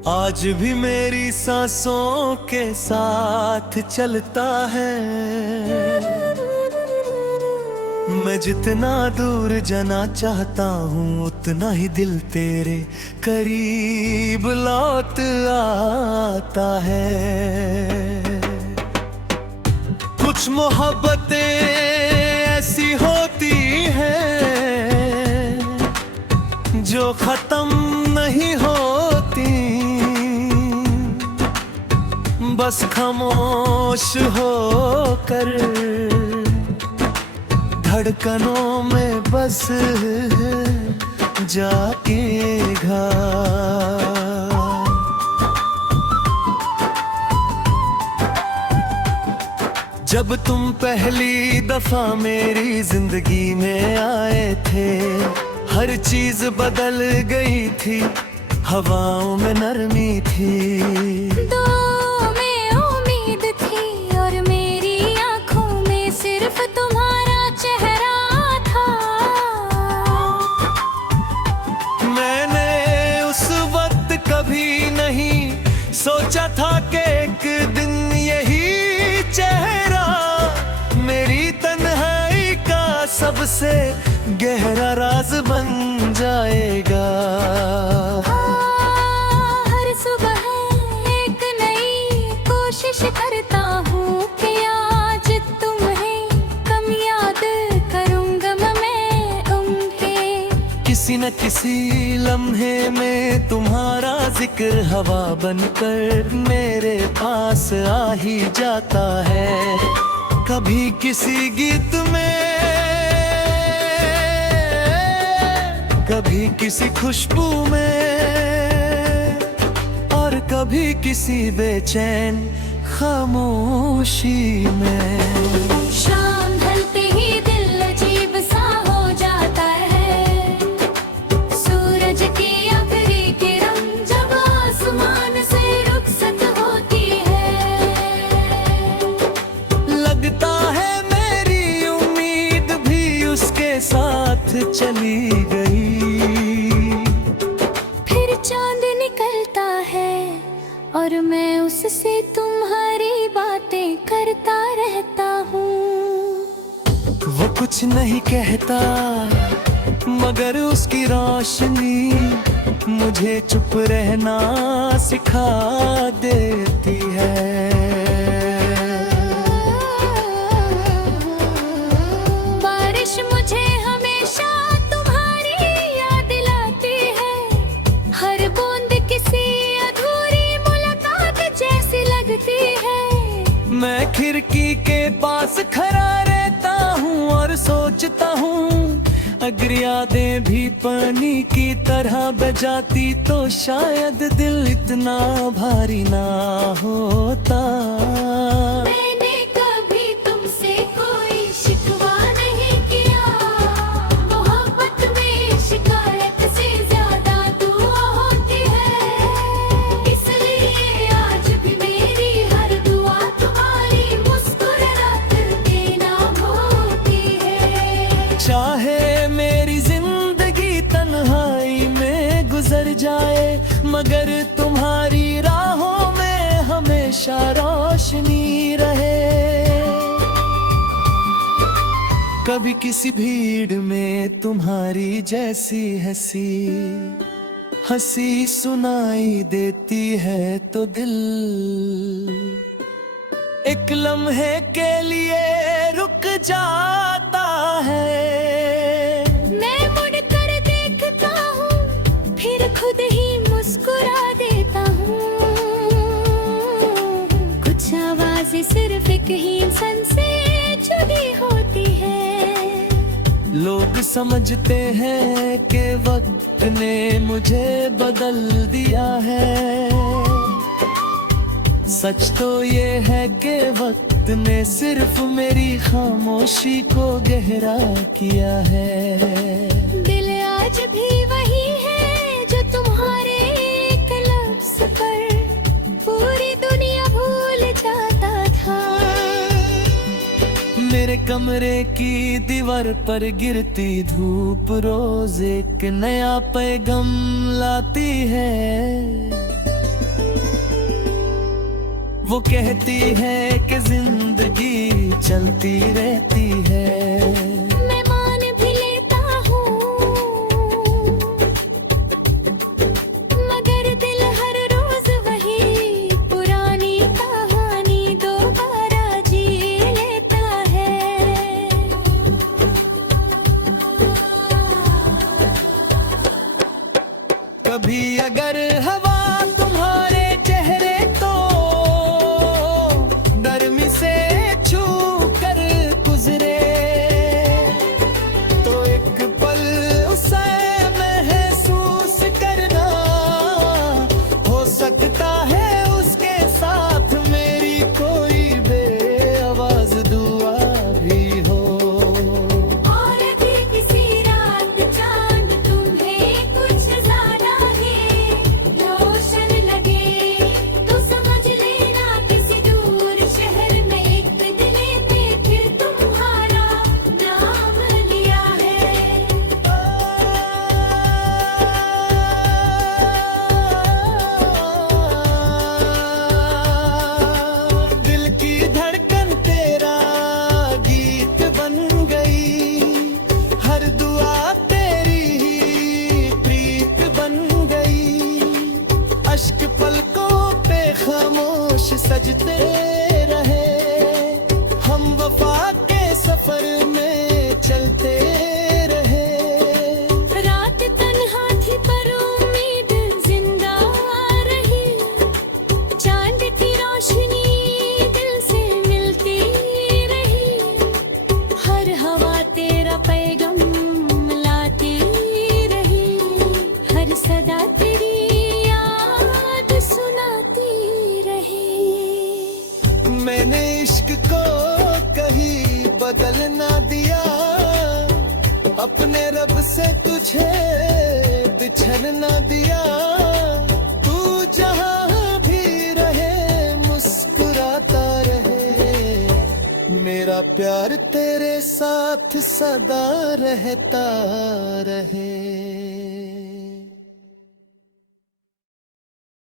आज भी मेरी सांसों के साथ चलता है। मैं जितना दूर जाना चाहता हूँ उतना ही दिल तेरे करीब लौट आता है। कुछ मोहब्बतें ऐसी होती हैं जो खत्म नहीं होती, बस खामोश होकर धड़कनों में बस जाएगा। जब तुम पहली दफा मेरी जिंदगी में आए थे, हर चीज बदल गई थी, हवाओं में नरमी थी। दो में उम्मीद थी और मेरी आंखों में सिर्फ तुम्हारा चेहरा था। मैंने उस वक्त कभी नहीं सोचा था कि एक दिन यही चेहरा मेरी तन्हाई का सबसे गहरा राज बन जाएगा। हर सुबह एक नई कोशिश करता हूँ कि आज तुम्हें कम याद करूँगा मैं उन्हें। किसी न किसी लम्हे में तुम्हारा जिक्र हवा बनकर मेरे पास आ ही जाता है। कभी किसी गीत में, कभी किसी खुशबू में, और कभी किसी बेचैन खामोशी में। शाम ढलते ही दिल अजीब सा हो जाता है। सूरज की आखिरी किरण जब आसमान से रुखसत होती है, लगता है मेरी उम्मीद भी उसके साथ चली गई। फिर चांद निकलता है और मैं उससे तुम्हारी बातें करता रहता हूँ। वो कुछ नहीं कहता मगर उसकी रोशनी मुझे चुप रहना सिखा देती है। बारिश मुझे हमेशा तुम्हारी याद दिलाती है। हर बूंद किसी अधूरी मुलाकात जैसी लगती है। मैं खिड़की के पास खड़ा रहता हूँ और सोचता हूँ, अगर यादें भी पानी की तरह बह जाती तो शायद दिल इतना भारी ना होता। मैंने कभी तुमसे कोई शिकवा नहीं किया। मोहब्बत में शिकायत से ज्यादा दुआ होती है, इसलिए आज भी मेरी हर दुआ तुम्हारी मुस्कुराहट देना होती है। चाहे मेरी जिंदगी तन्हाई में गुजर जाए, मगर तुम्हारी राहों में हमेशा रोशनी रहे। कभी किसी भीड़ में तुम्हारी जैसी हंसी सुनाई देती है तो दिल एक लम्हे के लिए रुक जाता है। मैं मुड़ कर देखता हूँ, फिर खुद ही मुस्कुरा देता हूँ। कुछ आवाजें सिर्फ एक ही इंसान से जुड़ी होती है। लोग समझते हैं कि वक्त ने मुझे बदल दिया है। सच तो ये है कि वक्त ने सिर्फ मेरी खामोशी को गहरा किया है। दिल आज भी वही है जो तुम्हारे एक लफ्ज पर पूरी दुनिया भूल जाता था। मेरे कमरे की दीवार पर गिरती धूप रोज एक नया पैगाम लाती है। वो कहती है कि जिंदगी चलती रहती है। मैं मान भी लेता हूँ, मगर दिल हर रोज वही पुरानी कहानी दोबारा जी लेता है। कभी अगर हवा तुम्हारे चेहरे को नरमी से छू कर गुजरे, तो एक पल उसे महसूस करना, हो सकता है उसके साथ मेरी कोई बेआवाज दुआ भी हो। और भी किसी रात चांद तुम्हें कुछ ज्यादा ही रोशन लगे, तो समझ लेना किसी दूर शहर में एक बदले पे फिर तुम्हारा नाम लिया है। दिल की धड़कन तेरा गीत बन गई, हर दुआ तेरी ही प्रीत बन गई। अश्क पलकों पे खामोश सजते रहे, हम वफा के सफर में चलते रहे। रात तन्हा थी पर उम्मीद जिंदा रही, चांद की रोशनी दिल से मिलती रही। हर हवा तेरा पैगाम लाती रही, हर सदा तेरी याद सुनाती रही। मैंने इश्क को कहीं बदल ना दिया, अपने रब से तुझे बिछड़ ना दिया। तू जहां भी रहे मुस्कुराता रहे, मेरा प्यार तेरे साथ सदा रहता रहे।